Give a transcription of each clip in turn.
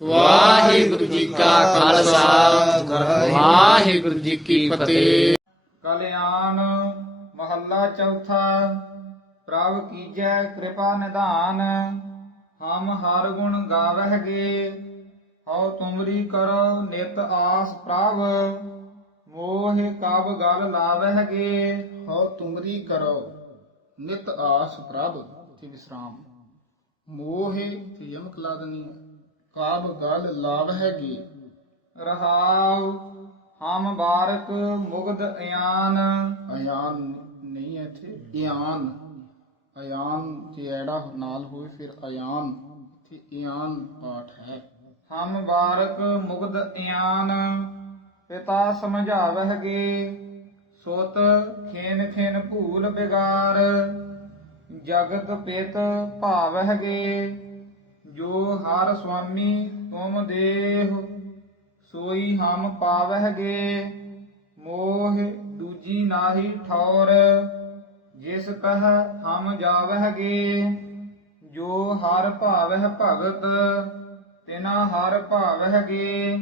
ਵਾਹਿਗੁਰੂ ਜੀ ਕਾ ਖਾਲਸਾ। ਵਾਹਿਗੁਰੂ ਜੀ ਕੀ ਫਤਿਹ। ਕਲਿਆਣ ਮਹੱਲਾ ਚੌਥਾ ਪ੍ਰਭ ਕੀਜੈ ਕਿਰਪਾ ਨਿਧਾਨ ਹਮ ਹਰ ਗੁਣ ਗਾਵਹਿਗੇ ਹਉ ਤੁਮਰੀ ਕਰੋ ਨਿਤ ਆਸ ਪ੍ਰਭ ਮੋਹ ਕਬ ਗਲ ਲਾਵਹਿਗੇ ਹਉ ਤੁਮਰੀ ਕਰੋ ਨਿਤ ਆਸ ਪ੍ਰਭ ਤੇ ਵਿਸਰਾਮ। ਮੋਹਿ ਤੇ ਯਮਕ ਕਾਬ ਗਲ ਲਾਵ ਹੈਗੀ। ਰਹਾਉ ਹਮ ਬਾਰਕ ਮੁਗਧ ਇਆਨ। ਅਯਾਨ ਨਹੀਂ ਹੈ ਇੱਥੇ ਇਆਨ। ਅਯਾਨ ਜੇ ਐੜਾ ਨਾਲ ਹੋਵੇ ਫਿਰ ਅਯਾਨ ਇੱਥੇ ਇਆਨ ਪਾਠ ਹੈ। ਹਮ ਬਾਰਕ ਮੁਗਧ ਇਆਨ ਪਿਤਾ ਸਮਝਾਵਹਿਗੇ ਸੋਤ ਖੇਨ ਖੇਨ ਭੂਲ ਬਿਗਾਰ ਜਗਤ ਪਿਤ ਭਾਵਹਿਗੇ। ਜੋ ਹਰ ਸੁਆਮੀ ਤੁਮ ਦੇਹ, ਸੋਈ ਹਮ ਪਾਵਹਿਗੇ ਮੋਹ ਦੂਜੀ ਨਾਹੀ ਠੌਰ, ਜਿਸ ਕਹ ਹਮ ਜਾਵਹਿਗੇ ਜੋ ਹਰ ਭਾਵਹਿ ਭਗਤ, ਤਿਨਾ ਹਰ ਭਾਵਹਿਗੇ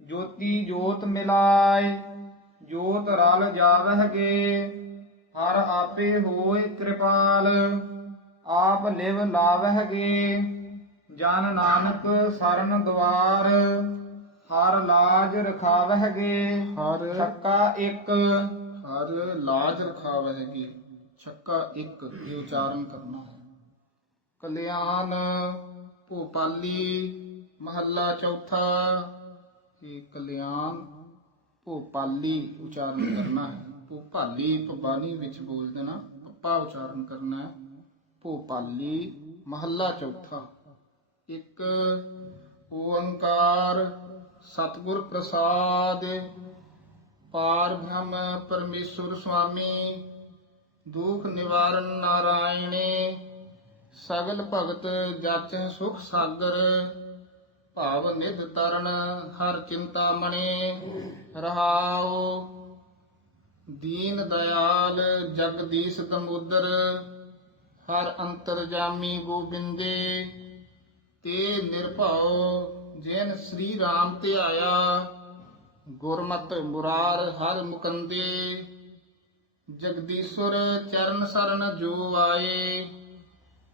ਜੋਤੀ ਜੋਤ ਮਿਲਾਏ, ਜੋਤ ਰਲ ਜਾਵਹਿਗੇ ਹਰ ਆਪੇ ਹੋਏ ਕਿਰਪਾਲ, ਆਪ ਲਿਵ ਲਾਵਹਿਗੇ ਜਨ ਨਾਨਕ ਸਰਨ ਦਵਾਰ ਹਰ ਲਾਜ ਰਖਾਵਹਿਗੇ ਹਰ ਛੱਕਾ ਇੱਕ। ਹਰ ਲਾਜ ਰਖਾਵ ਹੈਗੀ ਛੱਕਾ ਇੱਕ ਇਹ ਉਚਾਰਨ ਕਰਨਾ ਹੈ। ਕਲਿਆਣ ਭੋਪਾਲੀ ਮਹੱਲਾ ਚੌਥਾ ਇਹ ਕਲਿਆਣ ਭੋਪਾਲੀ ਉਚਾਰਨ ਕਰਨਾ ਹੈ। ਭੋਪਾਲੀ ਪਬਾਨੀ ਵਿੱਚ ਬੋਲ ਦੇਣਾ ਪੱਪਾ ਉਚਾਰਨ ਕਰਨਾ ਹੈ। ਭੋਪਾਲੀ ਮਹੱਲਾ ਚੌਥਾ। ਇੱਕ ਓੰਕਾਰ ਸਤਿਗੁਰ ਪ੍ਰਸਾਦ ਪਾਰ ਬ੍ਰਹਮ ਪਰਮੇਸ਼ਵਰ ਸੁਆਮੀ, ਦੁਖ ਨਿਵਾਰਨ ਨਾਰਾਇਣੇ, ਸਗਲ ਭਗਤ ਜਾਚੈ ਸੁਖ ਸਾਗਰ, ਭਾਵ ਨਿਧ ਤਰਨ ਹਰ ਚਿੰਤਾ ਮਣੇ ਰਹਾਓ ਦੀਨ ਦਇਆਲ ਜਗਦੀਸ਼ ਦਮੋਦਰ, ਹਰ ਅੰਤਰਜਾਮੀ ਗੋਬਿੰਦੇ ਤੇ ਨਿਰਭਉ ਜਿਨ ਸ੍ਰੀ ਰਾਮ ਧਿਆਇਆ ਗੁਰਮਤ ਮੁਰਾਰ ਹਰ ਮੁਕੰਦੇ। ਜਗਦੀਸ਼ਵਰ ਚਰਨ ਸਰਨ ਜੋ ਆਏ,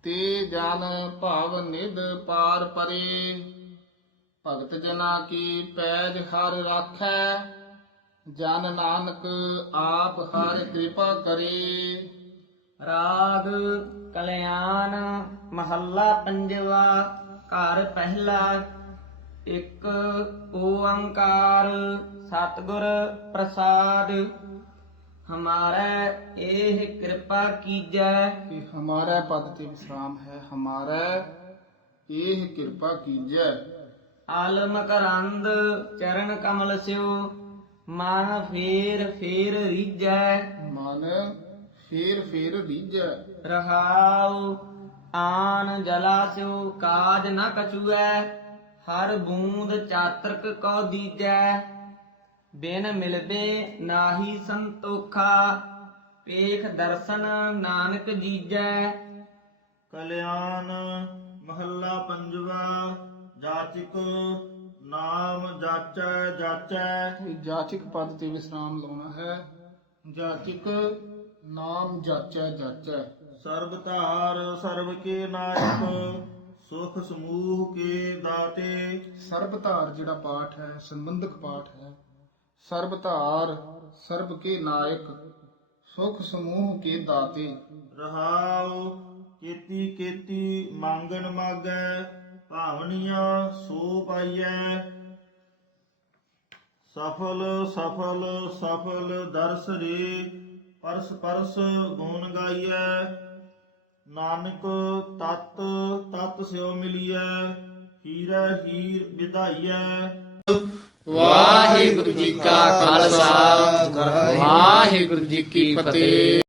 ਤੇ ਜਨ ਭਾਵ ਨਿਧ ਪਾਰ ਪਰੇ। ਭਗਤ ਜਨਾ ਕੀ ਪੈਜ ਹਰ ਰਾਖੈ, ਜਨ ਨਾਨਕ ਆਪ ਹਰ ਕਿਰਪਾ ਕਰੇ। ਰਾਗ ਕਲਿਆਣ ਮਹੱਲਾ ਪੰਜਵਾ। ਘਰ ਪਹਿਲਾ ਇੱਕ ਓੰਕਾਰ ਸਤਿਗੁਰ ਪ੍ਰਸਾਦ। ਹਮਾਰਾ ਇਹ ਕਿਰਪਾ ਕੀਜੈ। ਕਿ ਹਮਾਰਾ ਪਦ ਤੇ ਵਿਸਰਾਮ ਹੈ ਹਮਾਰਾ ਇਹ ਕਿਰਪਾ ਕੀਜੈ। ਆਲਮ ਕਰੰਦ ਚਰਨ ਕਮਲ ਸਿਓ ਮਨ ਫੇਰ ਫੇਰ ਰੀਜੈ। ਮਨ ਫੇਰ ਫੇਰ ਰੀਜੈ। ਰਹਾਉ ਆਨ ਜਲਾ ਸਿਓ ਕਾਜ ਨ ਕਛੂਐ ਹਰ ਬੂੰਦ ਚਾਤਰਕ ਕੋ ਦੀਜੈ। ਬਿਨ ਮਿਲਦੇ ਨਾਹੀ ਸੰਤੋਖਾ ਪੇਖ ਦਰਸ਼ਨ ਨਾਨਕ ਜੀਜੈ। ਕਲਿਆਣ ਮਹੱਲਾ ਪੰਜਵਾ ਜਾਚਕ ਨਾਮ ਜਾਚੈ ਜਾਚੈ। ਜਾਚਕ ਪਦ ਤੇ ਵਿਸਰਾਮ ਲਾਉਣਾ ਹੈ। ਜਾਚਕ ਨਾਮ ਜਾਚੈ ਜਾਚੈ। ਸਰਬ ਧਾਰ ਸਰਬ ਕੇ ਨਾਇਕ ਸੁਖ ਸਮੂਹ ਕੇ ਦਾਤੇ। ਸਰਬ ਧਾਰ ਜਿਹੜਾ ਪਾਠ ਹੈ ਸੰਬੰਧਕ ਪਾਠ ਹੈ ਸਰਬ ਧਾਰ ਸਰਬ ਕੇ ਨਾਇਕ ਸੁਖ ਸਮੂਹ ਕੇ ਦਾਤੇ। ਰਹਾਉ ਕੀਤੀ ਕੀਤੀ ਮੰਗਣ ਮਾਗੈ ਭਾਵਨੀਆਂ ਸੋ ਪਾਈਐ। ਸਫਲ ਸਫਲ ਸਫਲ ਦਰਸ ਰੇ ਪਰਸ ਪਰਸ ਗੁਣ ਗਾਈਐ। ਨਾਨਕ ਤਤ ਤਤ ਸਿਓ ਮਿਲੀਐ, ਹੀਰਾ ਹੀਰ ਵਿਧਾਈਐ। ਵਾਹਿਗੁਰੂ ਜੀ ਕਾ ਖਾਲਸਾ, ਵਾਹਿਗੁਰੂ ਜੀ ਕੀ ਫਤਿਹ।